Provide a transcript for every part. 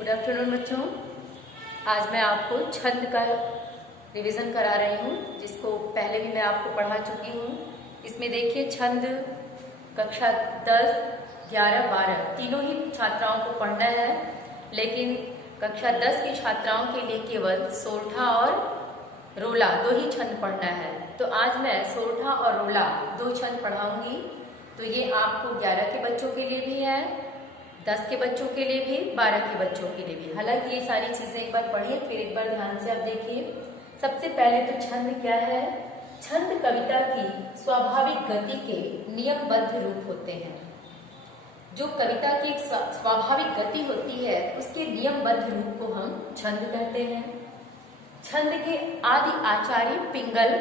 Good afternoon बच्चों। आज मैं आपको छंद का रिवीजन करा रही हूँ, जिसको पहले भी मैं आपको पढ़ा चुकी हूँ। इसमें देखिए छंद कक्षा 10, 11, 12 तीनों ही छात्राओं को पढ़ना है, लेकिन कक्षा 10 की छात्राओं के लिए केवल सोरठा और रोला दो ही छंद पढ़ना है। तो आज मैं सोरठा और रोला दो छंद पढ़ाऊंगी। तो ये आपको 11 के बच्चों के लिए भी है, 10 के बच्चों के लिए भी, 12 के बच्चों के लिए भी। हालांकि ये सारी चीजें एक बार पढ़िए, फिर एक बार ध्यान से आप देखिए। सबसे पहले तो छंद क्या है? छंद कविता की स्वाभाविक गति के नियमबद्ध रूप होते हैं। जो कविता की एक स्वाभाविक गति होती है, उसके नियमबद्ध रूप को हम छंद कहते हैं। छंद के आदि आचार्य पिंगल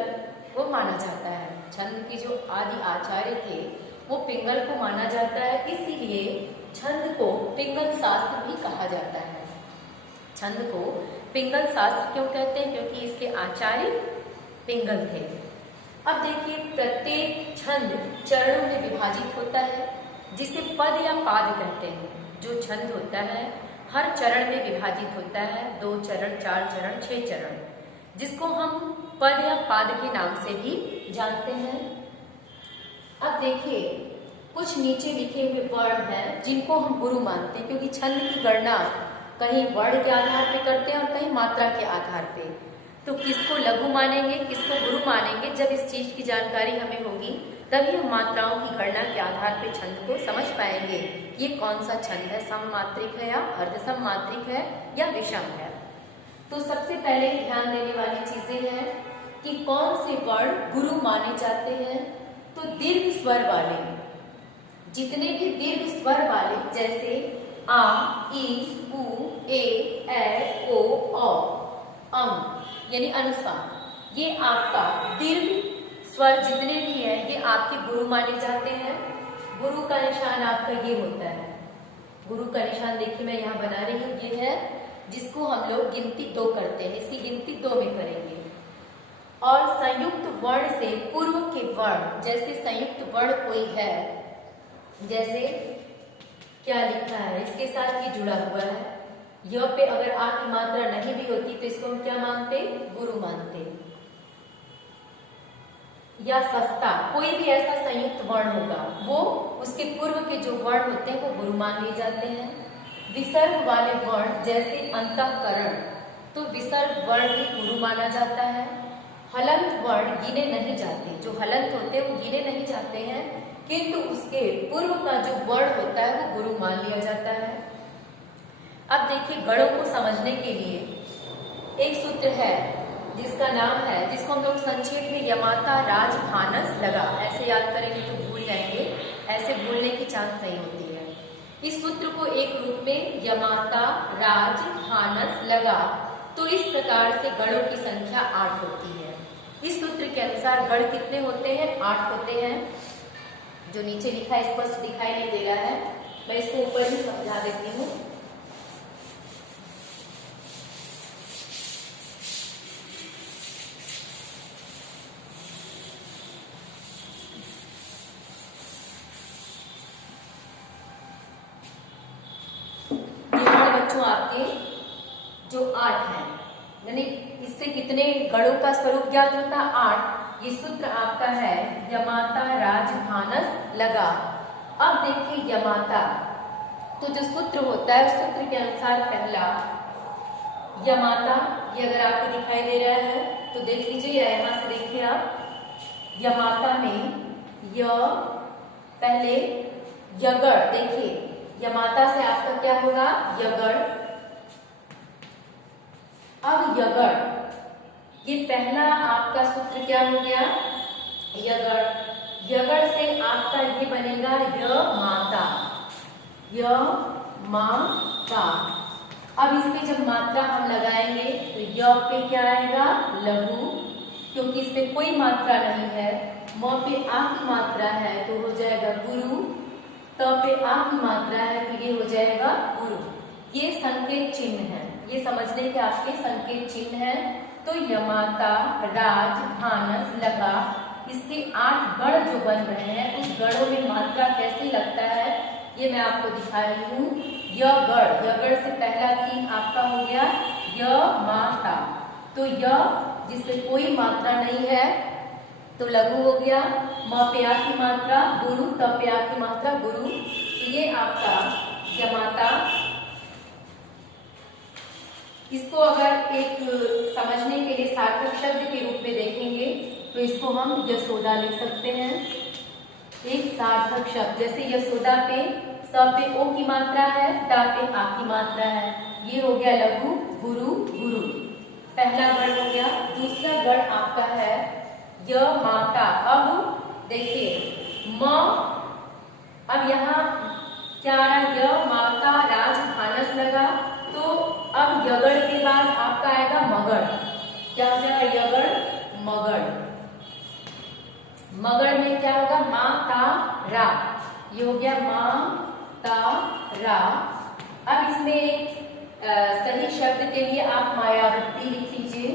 को माना जाता है। छंद के जो आदि आचार्य थे वो पिंगल को माना जाता है, इसीलिए छंद को पिंगल शास्त्र भी कहा जाता है। छंद को पिंगल शास्त्र क्यों कहते हैं? क्योंकि इसके आचार्य पिंगल थे। अब देखिए, प्रत्येक छंद चरणों में विभाजित होता है, जिसे पद या पाद कहते हैं। जो छंद होता है हर चरण में विभाजित होता है, 2 चरण, 4 चरण, 6 चरण, जिसको हम पद या पाद के नाम से भी जानते हैं। अब देखिए, कुछ नीचे लिखे हुए वर्ण हैं जिनको हम गुरु मानते हैं, क्योंकि छंद की गणना कहीं वर्ण के आधार पे करते हैं और कहीं मात्रा के आधार पे। तो किसको लघु मानेंगे, किसको गुरु मानेंगे, जब इस चीज की जानकारी हमें होगी तभी हम मात्राओं की गणना के आधार पे छंद को समझ पाएंगे। ये कौन सा छंद है, सममात्रिक है या अर्धसम मात्रिक है या विषम है। तो सबसे पहले ध्यान देने वाली चीजें हैं कि कौन से वर्ण गुरु माने जाते हैं। तो दीर्घ स्वर वाले, जितने भी दीर्घ स्वर वाले, जैसे आ, ई, उ, ए, ओ, यानी अनुस्वार, ये आपका दीर्घ स्वर जितने भी हैं ये आपके गुरु माने जाते हैं। गुरु का निशान आपका ये होता है। गुरु का निशान देखिए मैं यहाँ बना रही हूँ, ये है जिसको हम लोग गिनती 2 करते हैं। इसकी गिनती 2 में करेंगे। और संयुक्त वर्ण से पूर्व के वर्ण, जैसे संयुक्त वर्ण कोई है, जैसे क्या लिखा है, इसके साथ ये जुड़ा हुआ है, य पे अगर आ की मात्रा नहीं भी होती तो इसको हम क्या मानते? गुरु मानते। या सस्ता, कोई भी ऐसा संयुक्त वर्ण होगा, वो उसके पूर्व के जो वर्ण होते हैं वो गुरु मान लिए जाते हैं। विसर्ग वाले वर्ण जैसे अंतःकरण, तो विसर्ग वर्ण भी गुरु माना जाता है। हलंत वर्ण गिने नहीं जाते, जो हलंत होते हैं वो गिने नहीं जाते हैं, किंतु उसके पूर्व का जो वर्ण होता है वो गुरु मान लिया जाता है। अब देखिए, गणों को समझने के लिए एक सूत्र है जिसका नाम है, जिसको हम लोग संक्षेप में यमाता राज भानस लगा, ऐसे याद करेंगे तो भूल जाएंगे, ऐसे भूलने की चांस नहीं होती है। इस सूत्र को एक रूप में यमाता राज भानस लगा, तो इस प्रकार से गणों की संख्या 8 होती है। इस सूत्र के अनुसार गण कितने होते हैं? 8 होते हैं। जो नीचे लिखा है स्पष्ट दिखाई नहीं दे रहा है, मैं इसको ऊपर ही समझा देती हूँ। बच्चों आपके जो 8 हैं, यानी इससे कितने गणों का स्वरूप ज्ञात होता? 8। ये सूत्र आपका है यमाता राज भानस लगा। अब देखिए यमाता, तो जो सूत्र होता है उस सूत्र के अनुसार पहला यमाता, ये अगर आपको दिखाई दे रहा है तो देख लीजिए, यहां से देखिए आप, यमाता में य पहले यगड़, देखिए यमाता से आपका क्या होगा? यगड़। अब यगड़, ये पहला आपका सूत्र क्या हो गया? यगड़। यगड़ से आपका ये बनेगा यमाता, यमाता। अब इसमें जब मात्रा हम लगाएंगे तो य पे क्या आएगा? लघु, क्योंकि इसमें कोई मात्रा नहीं है। म पे आ की मात्रा है तो हो जाएगा गुरु, त पे आ की मात्रा है तो ये हो जाएगा गुरु। ये संकेत चिन्ह है, ये समझने के आपके संकेत चिन्ह है। तो यमाता राज भानस लगा, इसके 8 गण जो बन रहे हैं, उस गणों में मात्रा कैसे लगता है ये मैं आपको दिखा रही हूँ। यगड़, यगड़ से पहला तीन आपका हो गया य माता। तो य जिसमें कोई मात्रा नहीं है तो लघु हो गया। म पे आ की मात्रा गुरु, त पे आ की मात्रा गुरु, तो ये आपका यमाता। इसको अगर एक समझने के लिए सार्थक शब्द के रूप में देखेंगे तो इसको हम यशोदा लिख सकते हैं। एक सार्थक शब्द, जैसे यशोदा पे स पे ओ की मात्रा है, ता पे आ की मात्रा है, ये हो गया लघु गुरु गुरु, पहला गण हो गया। दूसरा गण आपका है य माता। अब देखिए म, अब यहाँ क्या आ रहा, य माता राज भानस लगा, तो अब यगड़ के बाद आपका आएगा मगड़। क्या हो जाएगा, यगड़ मगड़। मगड़ में क्या होगा, मा ता रा, ये हो गया मा ता रा। अब इसमें एक सही शब्द के लिए आप मायावती लिख लीजिए,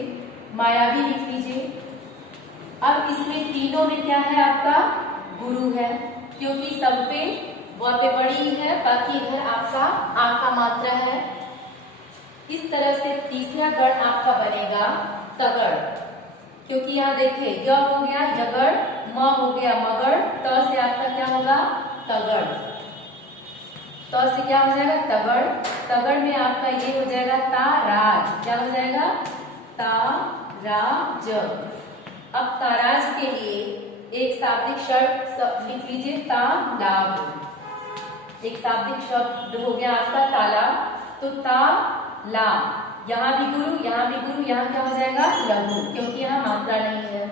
मायावी लिख लीजिए। अब इसमें तीनों में क्या है आपका गुरु है, क्योंकि सब पे व पे बड़ी है, बाकी इधर आपका आ का मात्रा है। इस तरह से तीसरा गण आपका बनेगा तगड़, क्योंकि यहाँ देखिए य हो गया यगड़, म हो गया मगड़, त से आपका क्या होगा तगड़, त से क्या हो जाएगा तगड़। तगड़ में आपका ये हो जाएगा ताराज, क्या हो जाएगा ताराज। अब ताराज के लिए एक शाब्दिक शब्द लिख लीजिए तालाब, एक शाब्दिक शब्द हो गया आपका तालाब, तो तालाब, यहाँ भी गुरु, यहाँ भी गुरु, यहाँ क्या हो जाएगा लघु, क्योंकि यहाँ मात्रा नहीं है।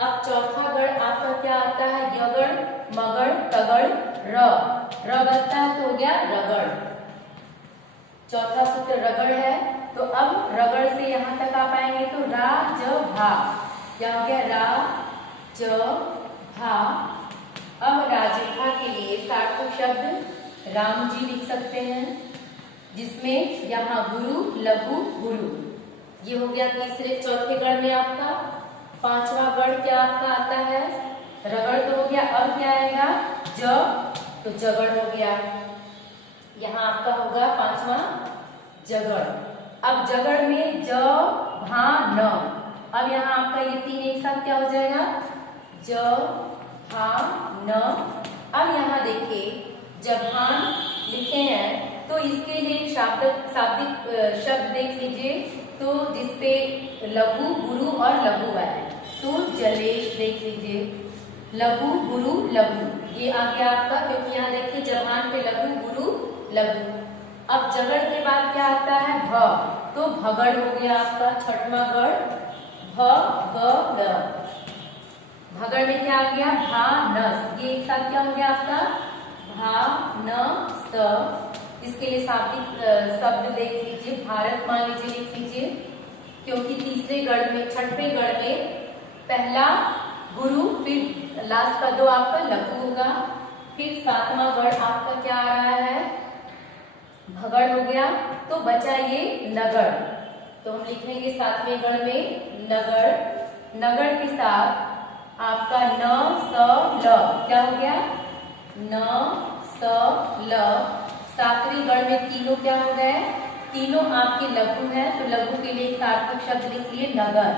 अब चौथा गण आपका क्या आता है, यगड़ मगड़ तगड़ र बचता है तो हो गया रगड़, चौथा सूत्र रगड़ है। तो अब रगड़ से यहाँ तक आप आएंगे तो रा ज भा, क्या हो गया रा ज भा। अब राजभा के लिए सार्थक शब्द राम जी लिख सकते हैं, जिसमें यहाँ गुरु लघु गुरु, ये हो गया तीसरे चौथे गण में आपका। पांचवा गण क्या आपका आता है, रगड़ तो हो गया, अब क्या आएगा ज, तो जगड़ हो गया, यहाँ आपका होगा पांचवा जगड़। अब जगड़ में ज भा न, अब यहाँ आपका ये तीन एक साथ क्या हो जाएगा ज भा न। अब यहाँ देखिए जभान लिखे हैं तो इसके लिए शाब्दिक शब्द देख लीजिए, तो जिसपे लघु गुरु और लघु है, तो जलेश देख लीजिए, लघु गुरु लघु, ये आ गया आपका, क्योंकि यहाँ देखिए जबान पे लघु गुरु लघु। अब जगड़ के बाद क्या आता है भ, तो भगड़ हो गया आपका छठवां गण भगड़। भगड़ में क्या आ गया भानस, ये एक साथ क्या हो गया आपका भानस। इसके लिए शाब्दिक शब्द देख लीजिए, भारत मान लीजिए लिख लीजिए, क्योंकि तीसरे गण में छठवें गण में पहला गुरु, फिर लास्ट का दो आपका लघु होगा, फिर सातवां गण आपका क्या आ रहा है भगड़ हो गया, तो बचा ये नगड़, तो हम लिखेंगे सातवें गण में नगड़। नगड़ के साथ आपका न स ल, क्या हो गया न स ल। सातवें गण में तीनों क्या हो गए, तीनों आपके लघु हैं, तो लघु के लिए सार्थक शब्द लिख लिए नगर,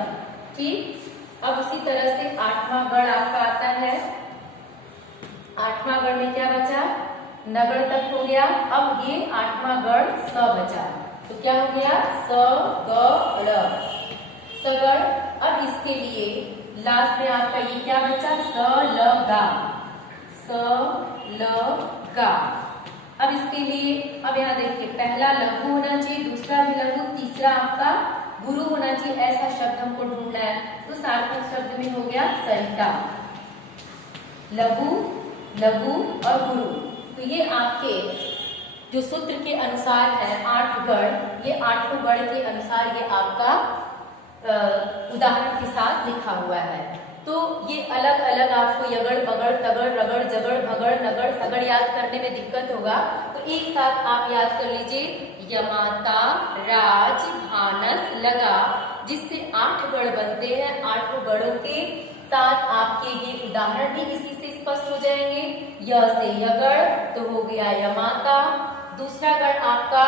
ठीक। अब उसी तरह से आठवां गण आपका आता है, आठवां गण में क्या बचा नगड़ तक हो गया। अब ये आठवां गण स बचा, तो क्या हो गया स ग ड़, सगड़। अब इसके लिए लास्ट में आपका ये क्या बचा स ल गा, स ल गा। अब इसके लिए अब यहाँ देखिए पहला लघु होना चाहिए, दूसरा भी लघु, तीसरा आपका गुरु होना चाहिए, ऐसा शब्द हमको ढूंढना है। तो सार्थक शब्द में हो गया सरिता, लघु लघु और गुरु। तो ये आपके जो सूत्र के अनुसार है 8 गण, ये 8 गण के अनुसार ये आपका उदाहरण के साथ लिखा हुआ है। तो ये अलग अलग आपको यगड़ बगड़ तगड़ रगड़ जगड़ भगड़ नगड़ सगड़ याद करने में दिक्कत होगा, तो एक साथ आप याद कर लीजिए यमाता राज भानस लगा, जिससे 8 गण बनते हैं। 8 गणों के साथ आपके ये उदाहरण भी इसी से स्पष्ट हो जाएंगे। य से यगड़ तो हो गया यमाता, दूसरा गण आपका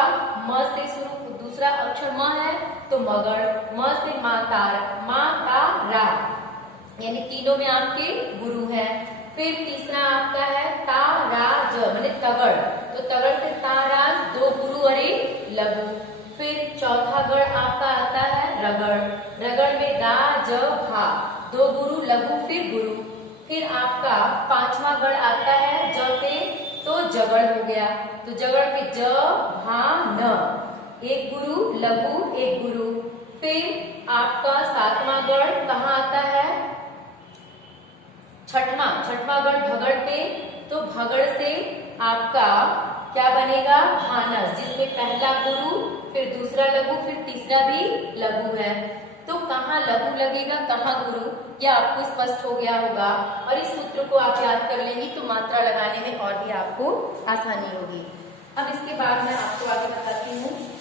म से शुरू, दूसरा अक्षर म है तो मगड़, म से मातार, मातारा, यानी तीनों में आपके गुरु है। फिर तीसरा आपका है ताराज माने तगड़, तो तगड़ से ताराज, दो गुरु और एक लघु। फिर चौथा गण आपका आता है रगड़, रगड़ में राज भा, दो गुरु लघु फिर गुरु। फिर आपका पांचवा गण आता है ज पे, तो जगड़ हो गया, तो जगड़ पे ज भा न, एक गुरु लघु एक गुरु। फिर आपका सातवां गण कहाँ आता है, छठवां गण भगड़ पे, तो भगड़ से आपका क्या बनेगा भानस, जिसमें पहला गुरु फिर दूसरा लघु फिर तीसरा भी लघु है। तो कहाँ लघु लगेगा कहाँ गुरु, यह आपको स्पष्ट हो गया होगा। और इस सूत्र को आप याद कर लेंगी तो मात्रा लगाने में और भी आपको आसानी होगी। अब इसके बाद मैं आपको आगे बताती हूँ।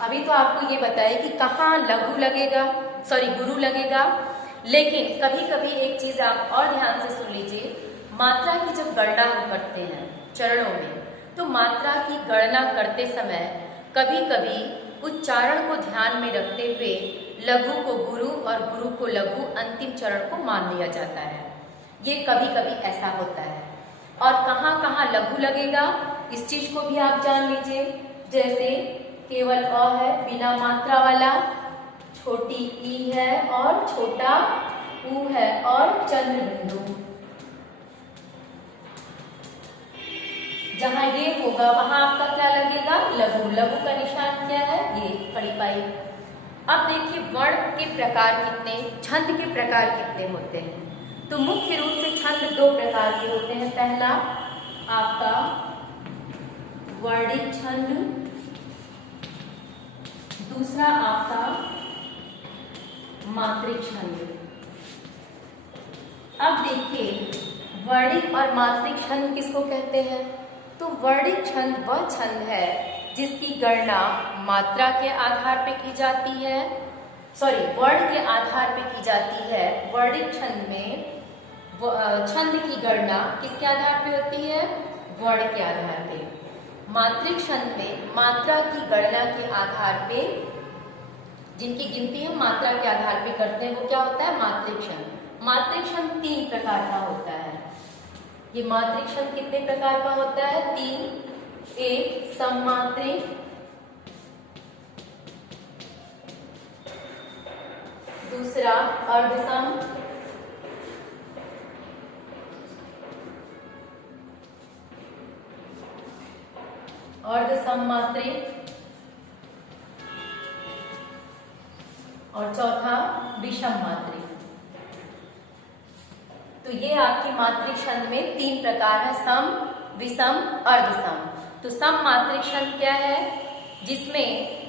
अभी तो आपको ये बताया कि कहाँ लघु लगेगा, सॉरी गुरु लगेगा, लेकिन कभी कभी एक चीज आप और ध्यान से सुन लीजिए। मात्रा की जब गणना हम करते हैं चरणों में, तो मात्रा की गणना करते समय कभी कभी उच्चारण को ध्यान में रखते हुए लघु को गुरु और गुरु को लघु अंतिम चरण को मान लिया जाता है। ये कभी कभी ऐसा होता है। और कहाँ कहाँ लघु लगेगा इस चीज को भी आप जान लीजिए। जैसे केवल अ है बिना मात्रा वाला, छोटी ई है और छोटा ऊ है, और चंद्र बिंदु, जहां ये होगा वहां आपका क्या लगेगा लघु। लघु का निशान क्या है, ये खड़ी पाई। अब देखिए वर्ण के प्रकार कितने, छंद के प्रकार कितने होते हैं। तो मुख्य रूप से छंद दो प्रकार के होते हैं। पहला आपका वर्णित छंद, दूसरा आपका मात्रिक छंद। अब देखिए वर्णित और मात्रिक छंद किसको कहते हैं। तो वर्णित छंद वह छंद है जिसकी गणना मात्रा के आधार पे की जाती है, सॉरी वर्ण के आधार पे की जाती है। वर्णित छंद में छंद की गणना किसके आधार पे होती है, वर्ण के आधार पे। मात्रिक छंद में मात्रा की गणना के आधार पे, जिनकी गिनती हम मात्रा के आधार पे करते हैं, वो क्या होता है मात्रिक छंद। मात्रिक छंद तीन प्रकार का होता है। ये मात्रिक छंद कितने प्रकार का होता है, तीन। एक सममात्रिक, दूसरा अर्धसम, अर्धसम मात्रिक, और चौथा विषम मात्रिक। तो ये आपकी मात्रिक छंद में तीन प्रकार है, सम, विषम, अर्धसम। तो सम मात्रिक छंद क्या है, जिसमें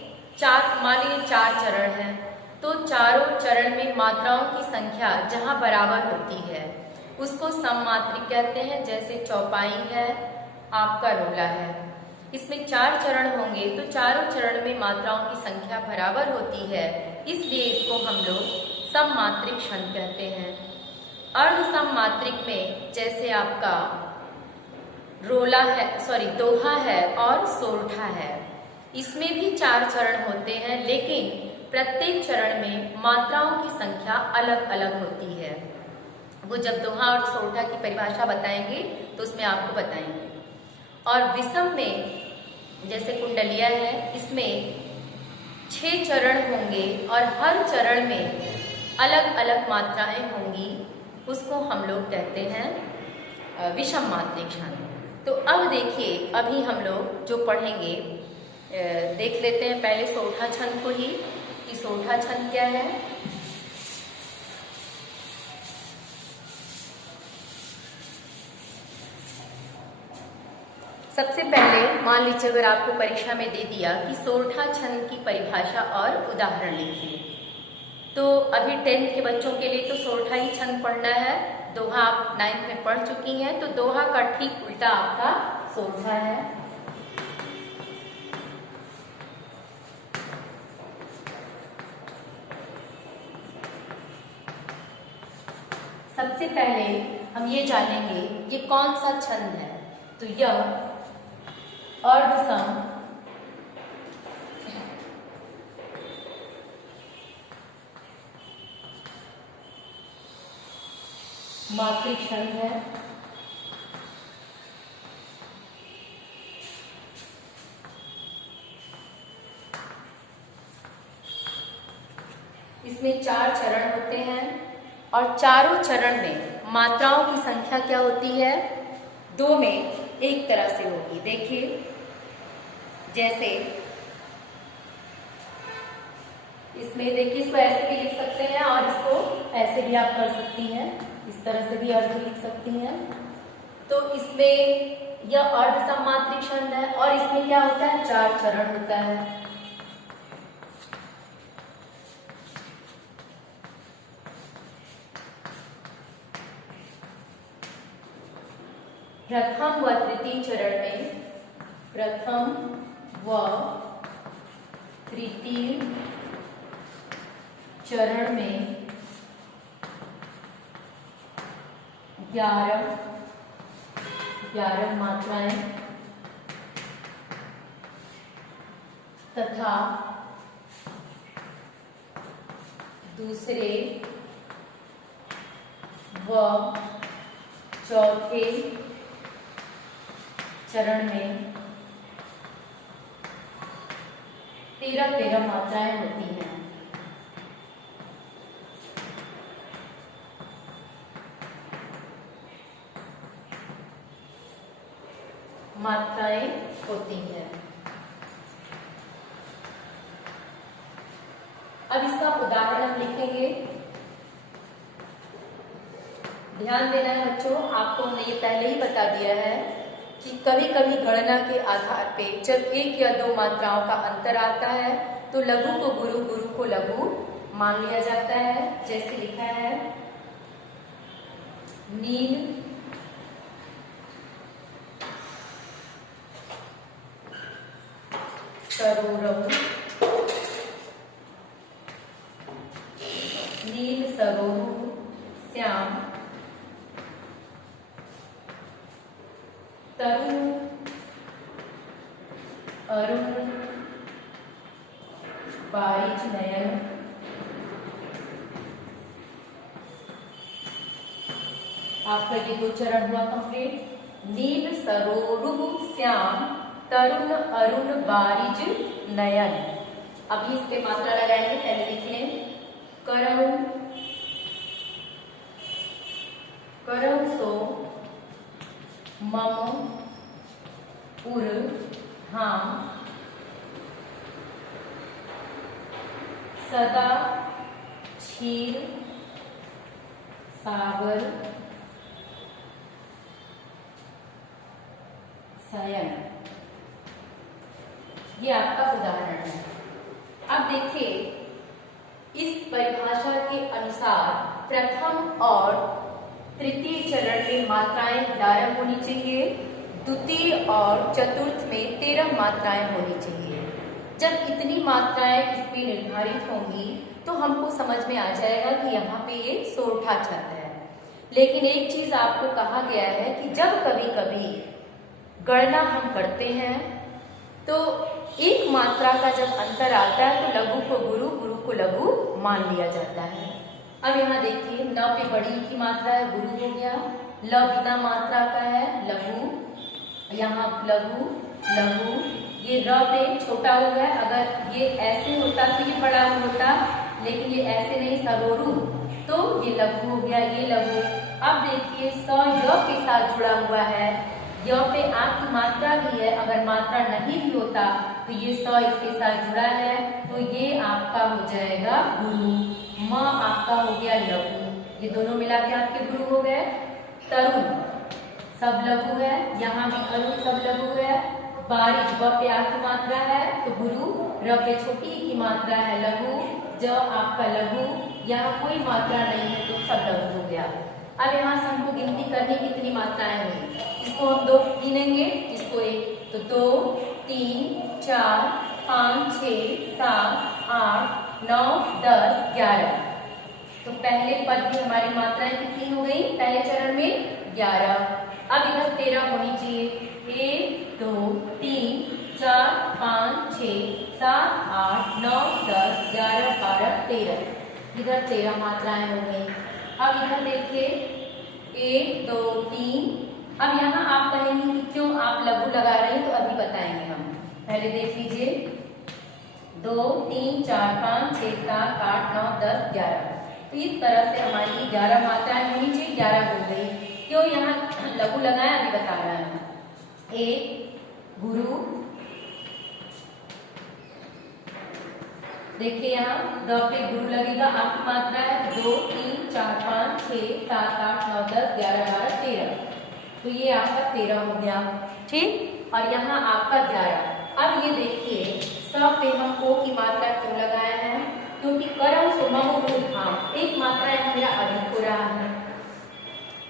मान लीजिए चार चरण है, तो चारों चरण में मात्राओं की संख्या जहां बराबर होती है उसको सम मात्रिक कहते हैं। जैसे चौपाई है, आपका रोला है, इसमें चार चरण होंगे तो चारों चरण में मात्राओं की संख्या बराबर होती है, इसलिए इसको हम लोग सम मात्रिक छंद कहते हैं। अर्धसम मात्रिक में जैसे आपका रोला है, सॉरी दोहा है और सोरठा है, इसमें भी चार चरण होते हैं, लेकिन प्रत्येक चरण में मात्राओं की संख्या अलग अलग होती है। वो जब दोहा और सोरठा की परिभाषा बताएंगे तो उसमें आपको बताएंगे। और विषम में जैसे कुंडलिया है, इसमें 6 चरण होंगे और हर चरण में अलग अलग मात्राएं होंगी, उसको हम लोग कहते हैं विषम मात्रिक छंद। तो अब देखिए अभी हम लोग जो पढ़ेंगे देख लेते हैं पहले सोरठा छंद को ही, कि सोरठा छंद क्या है। सबसे पहले मान लीजिए अगर आपको परीक्षा में दे दिया कि सोरठा छंद की परिभाषा और उदाहरण लिखिए, तो अभी 10th के बच्चों के लिए तो सोरठा ही छंद पढ़ना है। दोहा आप 9th में पढ़ चुकी हैं, तो दोहा का ठीक उल्टा आपका सोरठा है। सबसे पहले हम ये जानेंगे ये कौन सा छंद है। तो यह अर्धसम मात्रिक छंद है। इसमें 4 चरण होते हैं और चारों चरण में मात्राओं की संख्या क्या होती है, 2 में एक तरह से होगी। देखिए, जैसे इसमें देखिए, इसको ऐसे भी लिख सकते हैं और इसको ऐसे भी आप कर सकती हैं, इस तरह से भी अर्ध लिख सकती हैं। तो इसमें यह अर्ध सममात्रिक छंद है और इसमें क्या होता है, 4 चरण होता है। प्रथम व तृतीय चरण में, प्रथम व तृतीय चरण में 11 मात्राएं तथा दूसरे व चौथे चरण में 13 मात्राएं होती हैं। मात्राएं होती हैं। अब इसका उदाहरण हम लिखेंगे। ध्यान देना है बच्चों, आपको हमने ये पहले ही बता दिया है कि कभी कभी गणना के आधार पे जब 1 या 2 मात्राओं का अंतर आता है तो लघु को गुरु, गुरु को लघु मान लिया जाता है। जैसे लिखा है, नील सरोरु, नील सरोरु श्याम तरुण अरुण बारिज नयन आपका ये 2 चरण हुआ कंप्लीट। नील सरोरु श्याम तरुण अरुण बारिज नयन। अभी इस पे मात्रा लगाएंगे, पहले लिख लें। करऊ, करऊ सो मम उर धाम सदा क्षीर सागर शयन। ये आपका उदाहरण है। अब देखिए, इस परिभाषा के अनुसार प्रथम और तृतीय चरण में मात्राएं 11 होनी चाहिए, द्वितीय और चतुर्थ में 13 मात्राएं होनी चाहिए। जब इतनी मात्राएं इसमें निर्धारित होंगी तो हमको समझ में आ जाएगा कि यहाँ पे ये सोरठा छंद है। लेकिन एक चीज आपको कहा गया है कि जब कभी कभी गणना हम करते हैं तो एक मात्रा का जब अंतर आता है तो लघु को गुरु, गुरु को लघु मान लिया जाता है। अब यहाँ देखिए, न पे बड़ी की मात्रा है, गुरु हो गया। ल बिना मात्रा का है, लघु। यहाँ लघु लघु, ये र पे छोटा हो गया। अगर ये ऐसे होता तो ये बड़ा होता, लेकिन ये ऐसे नहीं, सरोरु, तो ये लघु हो गया, ये लघु। अब देखिए, स य के साथ जुड़ा हुआ है, य पे आ की मात्रा भी है। अगर मात्रा नहीं भी होता तो ये स इसके साथ जुड़ा है, तो ये आपका हो जाएगा गुरु। म आपका हो गया लघु, ये दोनों मिला के आपके गुरु हो गए। तरुण सब लघु है, यहाँ भी अरुण सब लघु है। बारिश ब पे आ की मात्रा है तो गुरु, र पे छोटी की मात्रा है लघु, ज आपका लघु, यहाँ कोई मात्रा नहीं है तो सब लघु हो गया। अब यहाँ से हमको गिनती करनी कितनी मात्राएं हुई। इसको हम 2 गिनेंगे, इसको 1 तो 2 3 4 5 6 7 8 9 10 11। तो पहले पद की हमारी मात्राएं कितनी हो गई पहले चरण में 11। अब इधर 13 होनी चाहिए। 1 2 3 4 5 6 7 8 9 10 11 12 13। इधर 13 मात्राएं हो गई। अब इधर देखिए 1 2 3। अब यहाँ आप कहेंगे कि क्यों आप लघु लगा रहे हैं, तो अभी बताएंगे हम। पहले देख लीजिए 2 3 4 5 6 7 8 9 10 11। तो इस तरह से हमारी 11 मात्राएं होनी चाहिए, 11 हो गई। क्यों यहाँ लघु लगाए अभी बता रहा है। एक गुरु, देखिए यहाँ द पे गुरु लगेगा, आपकी मात्रा है 2 3 4 5 6 7 8 9 10 11 12 13। तो ये आपका 13 हो गया, ठीक। और यहाँ आपका 11। अब ये देखिए स पे हम ओ की मात्रा क्यों लगाए हैं, क्योंकि करम सुमम ऊर्ध्वम एक मात्रा यहाँ मेरा अधिक हो रहा है।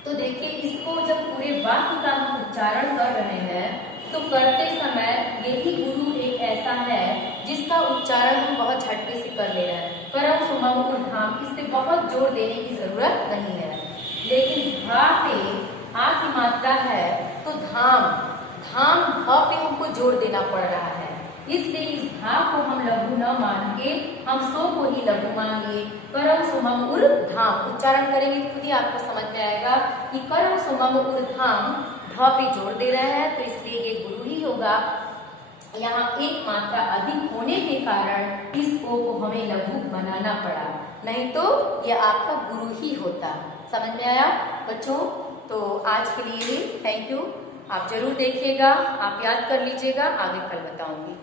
तो देखिए इसको जब पूरे वाक्य का हम उच्चारण कर रहे हैं तो करते समय यही गुरु एक ऐसा है जिसका उच्चारण हम बहुत झटके से कर ले रहे हैं। करम सुमम ऊर्ध्वम, इस पे बहुत जोर देने की जरूरत नहीं है। लेकिन धा पे आ की मात्रा है तो धाम धाम ध पे हमको जोर देना पड़ रहा है, इसलिए इस धा को हम लघु न मान के हम सो को ही लघु मान लिए। करम सुमम ऊर्ध्वम उच्चारण करेंगे तो खुद ही आपको समझ में आएगा कि करम सुमम ऊर्ध्वम ध पे जोर दे रहे हैं, तो इसलिए ये गुरु ही होगा। यहाँ एक मात्रा अधिक होने के कारण इस ओ को हमें लघु बनाना पड़ा, नहीं तो ये आपका गुरु ही होता। समझ में आया बच्चों? तो आज के लिए थैंक यू। आप जरूर देखिएगा, आप याद कर लीजिएगा, आगे कल बताऊंगी।